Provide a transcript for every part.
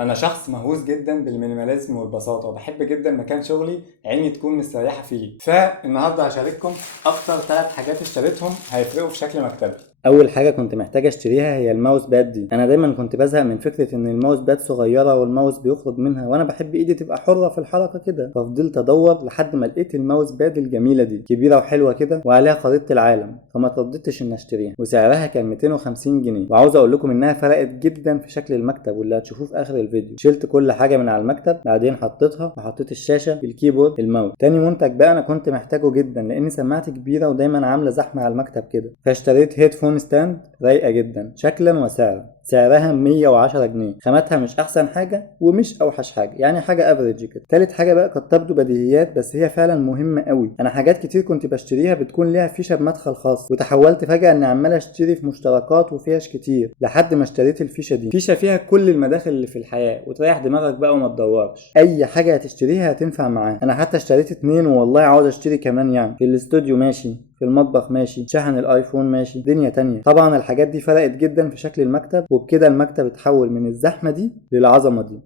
انا شخص مهووس جدا بالمينيماليزم والبساطه، وبحب جدا مكان شغلي عيني تكون مستريحه فيه. فالنهارده هشارككم اكتر 3 حاجات اشتريتهم هيفرقوا في شكل مكتبي. اول حاجه كنت محتاج اشتريها هي الماوس باد دي. انا دايما كنت بزهق من فكره ان الماوس باد صغيره والماوس بيخرج منها، وانا بحب ايدي تبقى حره في الحركه كده. ففضلت ادور لحد ما لقيت الماوس باد الجميله دي، كبيره وحلوه كده وعليها خريطه العالم، فما ترددتش ان اشتريها. وسعرها كان 250 جنيه. وعاوز اقول لكم انها فرقت جدا في شكل المكتب، واللي هتشوفوه في اخر الفيديو. شلت كل حاجه من على المكتب، بعدين حطيتها وحطيت الشاشه، الكيبورد، الماوس. تاني منتج بقى انا كنت محتاجه جدا، لان سماعتي كبيره ودايما عامله زحمه على المكتب كده، فاشتريت هيدفون ستاند رايقه جدا شكلا وسعرا. سعرها 110 جنيه. خاماتها مش احسن حاجه ومش اوحش حاجه، يعني حاجه افريج كده. تالت حاجه بقى قد تبدو بديهيات، بس هي فعلا مهمه قوي. انا حاجات كتير كنت بشتريها بتكون ليها فيشه بمدخل خاص، وتحولت فجاه اني عمال اشتري في مشتركات وفيش كتير، لحد ما اشتريت الفيشه دي. فيشه فيها كل المداخل اللي في الحياه، وتريح دماغك بقى وما تدورش. اي حاجه هتشتريها هتنفع معاها. انا حتى اشتريت 2 والله عاوز اشتري كمان، يعني في الاستوديو ماشي، في المطبخ ماشي، شحن الايفون ماشي، دنيا تانية. طبعا الحاجات دي فرقت جدا في شكل المكتب، وبكده المكتب اتحول من الزحمة دي للعظمة دي.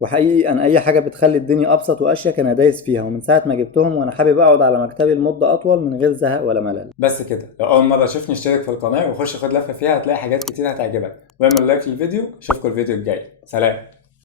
وحقيقي انا اي حاجة بتخلي الدنيا ابسط واشيك انا دايس فيها، ومن ساعة ما جبتهم وانا حابب اقعد على مكتبي لمدة اطول من غير زهق ولا ملل. بس كده، لو اول مرة تشوفني اشترك في القناة وخش خد لفة فيها، هتلاقي حاجات كتير هتعجبك. واعمل لايك للفيديو. اشوفكم الفيديو الجاي. سلام.